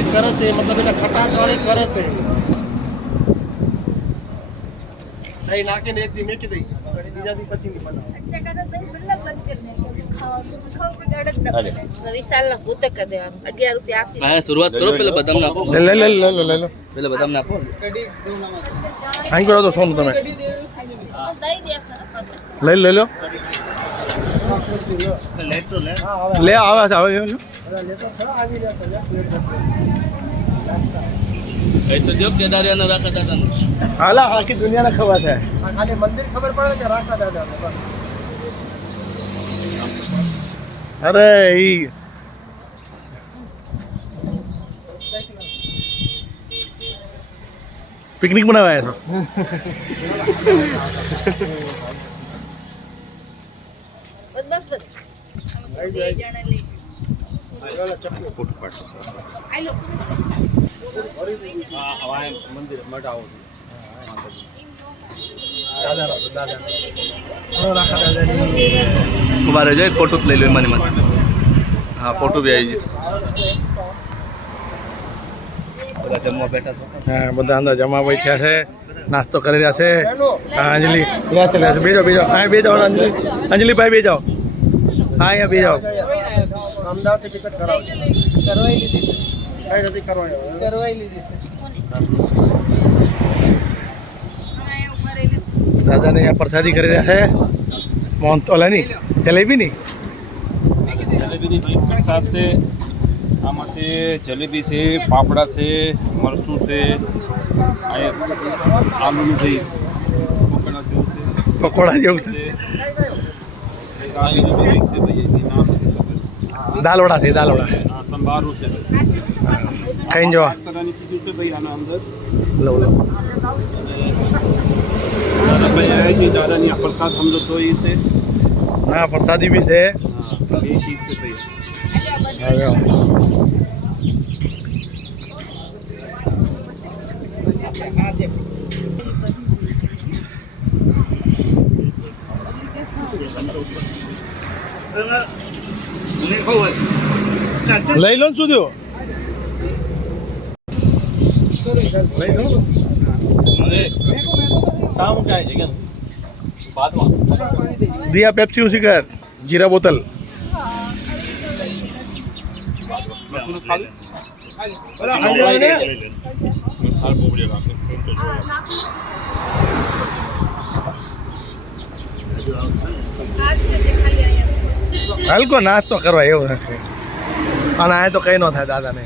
ઓલી કરસ છે મતલબ એટલે ખટાશ વાળી કરસ છે દહીં નાખીને એક દી મેકી દઈ પછી બીજા દી પછી નહીં બનાવ शुरुआत करो पहले बदाम नाखो ले लो पहले बदाम नाखो અહીં કરો તો સોનું તમે લઈ લો લે આવે છે આવે એ તો જો કેદારિયાનો રાખા દાદા હાલા આખી દુનિયાને ખબર છે ખાલી મંદિર ખબર પડે કે રાખા દાદા અરે ઈ પિકનિક બનાવવા આવ્યા મારે જો ફોટો લઈ લો મને હા ફોટો બી આવી છે બધા જમવા બેઠા છો હા બધા અંદર જમવા બેઠ્યા છે નાસ્તો કરી રહ્યા છે હા અંજલિ લે છે બેજો હા બેજો અંજલિ ભાઈ બેજો હા અહીંયા બેજો અમદાવાદથી ટિકિટ કરવાઈ લીધી કઈ નથી કરવાઈ લીધી દાદાને અહીંયા પ્રસાદી કરી રહ્યા છે મોહન ઓલાની જલેબી ની प्रसाद से आमा से जलेबी से पापड़ा से मरसू से आलू से પકોડા જેવું છે દાલ વડા છે દાલ વડા संभारू से ખાઈને જવા तरह की चीज़ों से भाई आना अंदर લો ज़्यादा बजाय से ज़्यादा नहीं प्रसाद हम लोग तो ये से ના પ્રસાદી બી છે हाँ ये चीज़ से भाई લઈ લો ને શું થયું લઈ લો દિયા પેપ્સી ઉસી કર જીરા બોતલ હલકો નાસ્તો કરવા એવું નથી અને આ તો કઈ ન થાય દાદાને